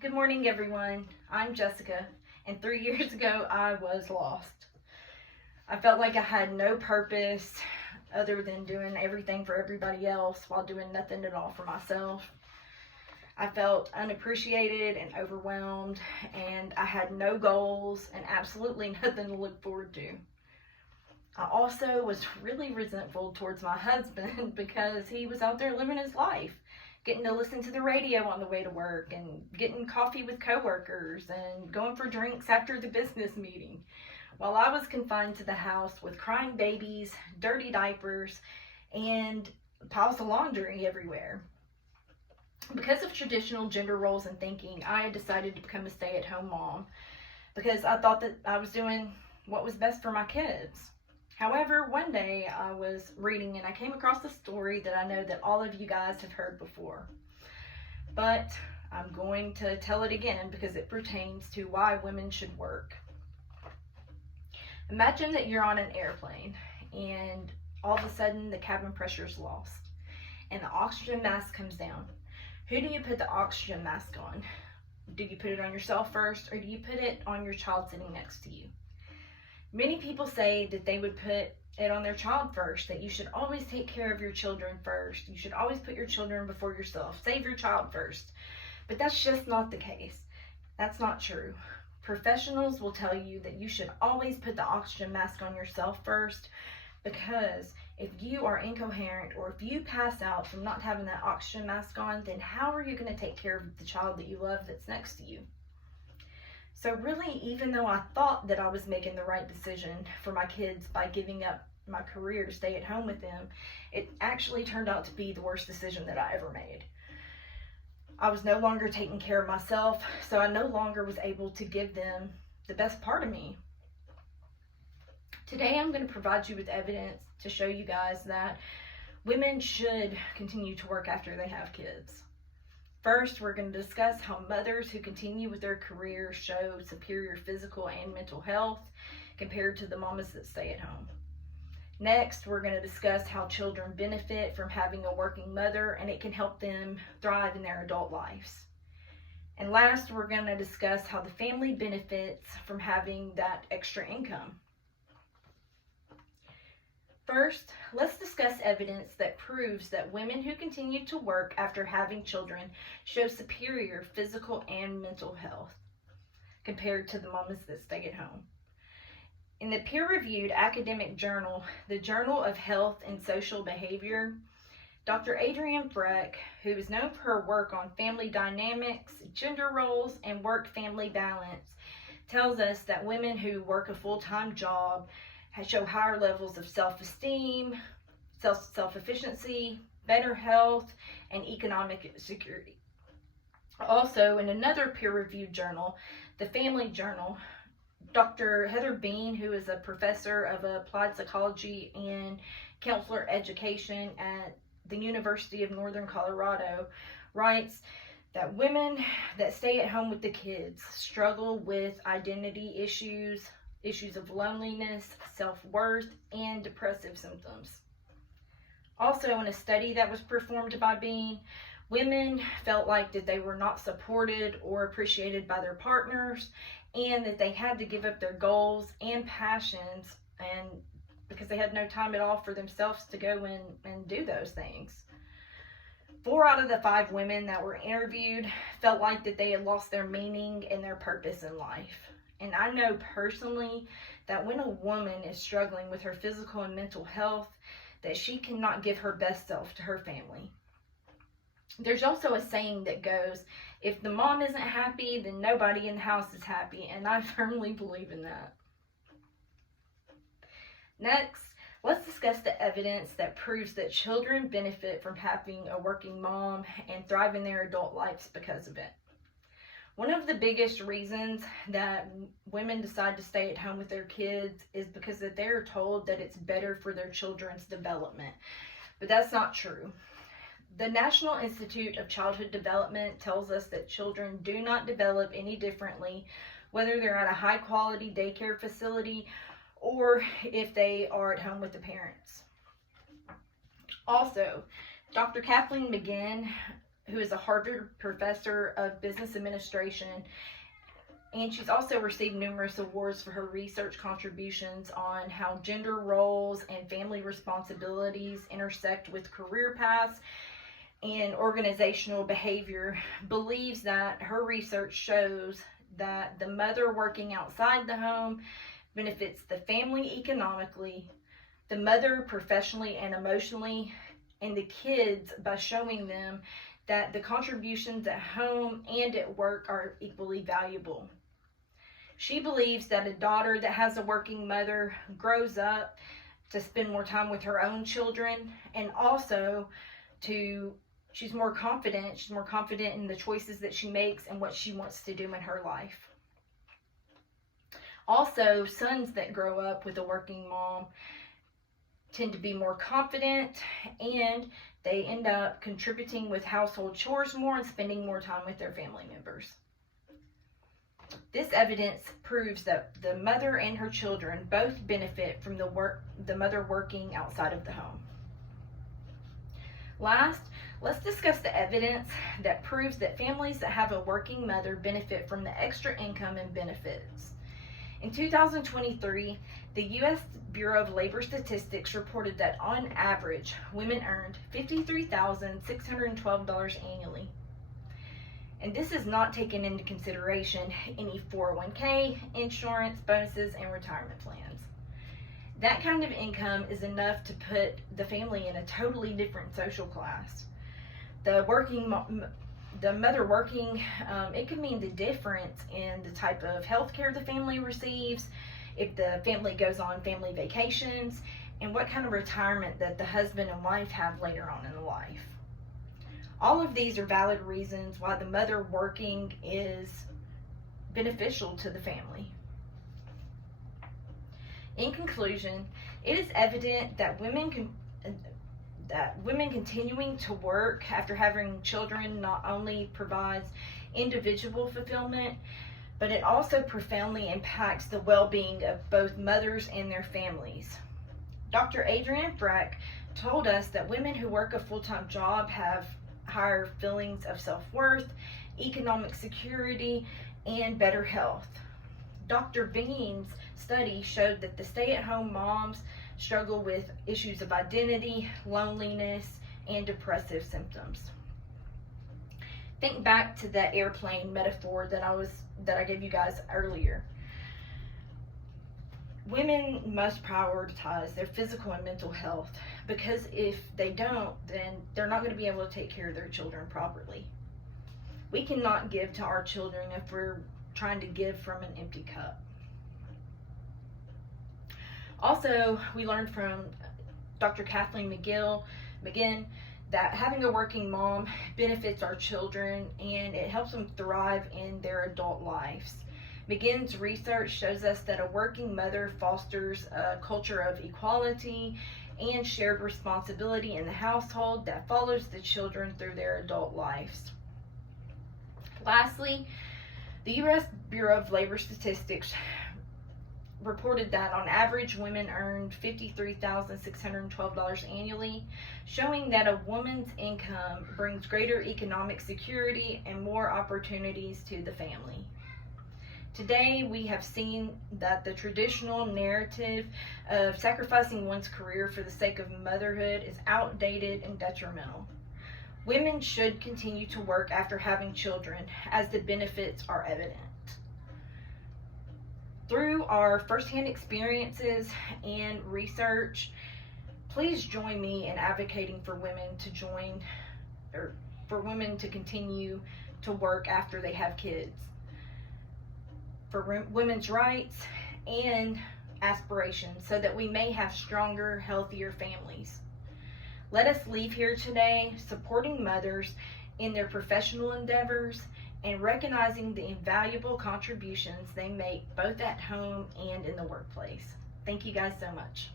Good morning, everyone. I'm Jessica, and 3 years ago, I was lost. I felt like I had no purpose other than doing everything for everybody else while doing nothing at all for myself. I felt unappreciated and overwhelmed, and I had no goals and absolutely nothing to look forward to. I also was really resentful towards my husband because he was out there living his life, getting to listen to the radio on the way to work and getting coffee with coworkers and going for drinks after the business meeting, while I was confined to the house with crying babies, dirty diapers, and piles of laundry everywhere. Because of traditional gender roles and thinking, I had decided to become a stay-at-home mom because I thought that I was doing what was best for my kids. However, one day I was reading and I came across a story that I know that all of you guys have heard before. But I'm going to tell it again because it pertains to why women should work. Imagine that you're on an airplane and all of a sudden the cabin pressure is lost and the oxygen mask comes down. Who do you put the oxygen mask on? Do you put it on yourself first, or do you put it on your child sitting next to you? Many people say that they would put it on their child first, that you should always take care of your children first. You should always put your children before yourself. Save your child first. But that's just not the case. That's not true. Professionals will tell you that you should always put the oxygen mask on yourself first, because if you are incoherent or if you pass out from not having that oxygen mask on, then how are you going to take care of the child that you love that's next to you? So really, even though I thought that I was making the right decision for my kids by giving up my career to stay at home with them, it actually turned out to be the worst decision that I ever made. I was no longer taking care of myself, so I no longer was able to give them the best part of me. Today, I'm going to provide you with evidence to show you guys that women should continue to work after they have kids. First, we're going to discuss how mothers who continue with their careers show superior physical and mental health compared to the mamas that stay at home. Next, we're going to discuss how children benefit from having a working mother, and it can help them thrive in their adult lives. And last, we're going to discuss how the family benefits from having that extra income. First, let's discuss evidence that proves that women who continue to work after having children show superior physical and mental health compared to the mamas that stay at home. In the peer-reviewed academic journal, the Journal of Health and Social Behavior, Dr. Adrienne Freck, who is known for her work on family dynamics, gender roles, and work-family balance, tells us that women who work a full-time job show higher levels of self-esteem, self-efficiency, better health, and economic security. Also, in another peer-reviewed journal, the Family Journal, Dr. Heather Bean, who is a professor of applied psychology and counselor education at the University of Northern Colorado, writes that women that stay at home with the kids struggle with identity issues of loneliness, self-worth, and depressive symptoms. Also, in a study that was performed by Bean, women felt like that they were not supported or appreciated by their partners, and that they had to give up their goals and passions, and because they had no time at all for themselves to go and do those things. 4 out of the 5 women that were interviewed felt like that they had lost their meaning and their purpose in life. And I know personally that when a woman is struggling with her physical and mental health, that she cannot give her best self to her family. There's also a saying that goes, if the mom isn't happy, then nobody in the house is happy, and I firmly believe in that. Next, let's discuss the evidence that proves that children benefit from having a working mom and thrive in their adult lives because of it. One of the biggest reasons that women decide to stay at home with their kids is because that they're told that it's better for their children's development. But that's not true. The National Institute of Childhood Development tells us that children do not develop any differently, whether they're at a high-quality daycare facility or if they are at home with the parents. Also, Dr. Kathleen McGinn, who is a Harvard professor of business administration, and she's also received numerous awards for her research contributions on how gender roles and family responsibilities intersect with career paths and organizational behavior. Believes that her research shows that the mother working outside the home benefits the family economically, the mother professionally and emotionally, and the kids by showing them that the contributions at home and at work are equally valuable. She believes that a daughter that has a working mother grows up to spend more time with her own children, and also she's more confident in the choices that she makes and what she wants to do in her life. Also, sons that grow up with a working mom tend to be more confident, and they end up contributing with household chores more and spending more time with their family members. This evidence proves that the mother and her children both benefit from the mother working outside of the home. Last, let's discuss the evidence that proves that families that have a working mother benefit from the extra income and benefits. In 2023, the U.S. Bureau of Labor Statistics reported that on average, women earned $53,612 annually. And this is not taken into consideration any 401k, insurance, bonuses, and retirement plans. That kind of income is enough to put the family in a totally different social class. The mother working, it could mean the difference in the type of health care the family receives, if the family goes on family vacations, and what kind of retirement that the husband and wife have later on in life. All of these are valid reasons why the mother working is beneficial to the family. In conclusion, it is evident that women continuing to work after having children not only provides individual fulfillment, but it also profoundly impacts the well-being of both mothers and their families. Dr. Adrienne Freck told us that women who work a full-time job have higher feelings of self-worth, economic security, and better health. Dr. Bean's study showed that the stay-at-home moms struggle with issues of identity, loneliness, and depressive symptoms. Think back to that airplane metaphor that I gave you guys earlier. Women must prioritize their physical and mental health, because if they don't, then they're not going to be able to take care of their children properly. We cannot give to our children if we're trying to give from an empty cup. Also, we learned from Dr. Kathleen McGinn that having a working mom benefits our children and it helps them thrive in their adult lives. McGinn's research shows us that a working mother fosters a culture of equality and shared responsibility in the household that follows the children through their adult lives. Lastly, the U.S. Bureau of Labor Statistics reported that on average women earned $53,612 annually, showing that a woman's income brings greater economic security and more opportunities to the family. Today, we have seen that the traditional narrative of sacrificing one's career for the sake of motherhood is outdated and detrimental. Women should continue to work after having children, as the benefits are evident. Through our firsthand experiences and research, please join me in advocating for women to continue to work after they have kids, for women's rights and aspirations, so that we may have stronger, healthier families. Let us leave here today supporting mothers in their professional endeavors and recognizing the invaluable contributions they make both at home and in the workplace. Thank you guys so much.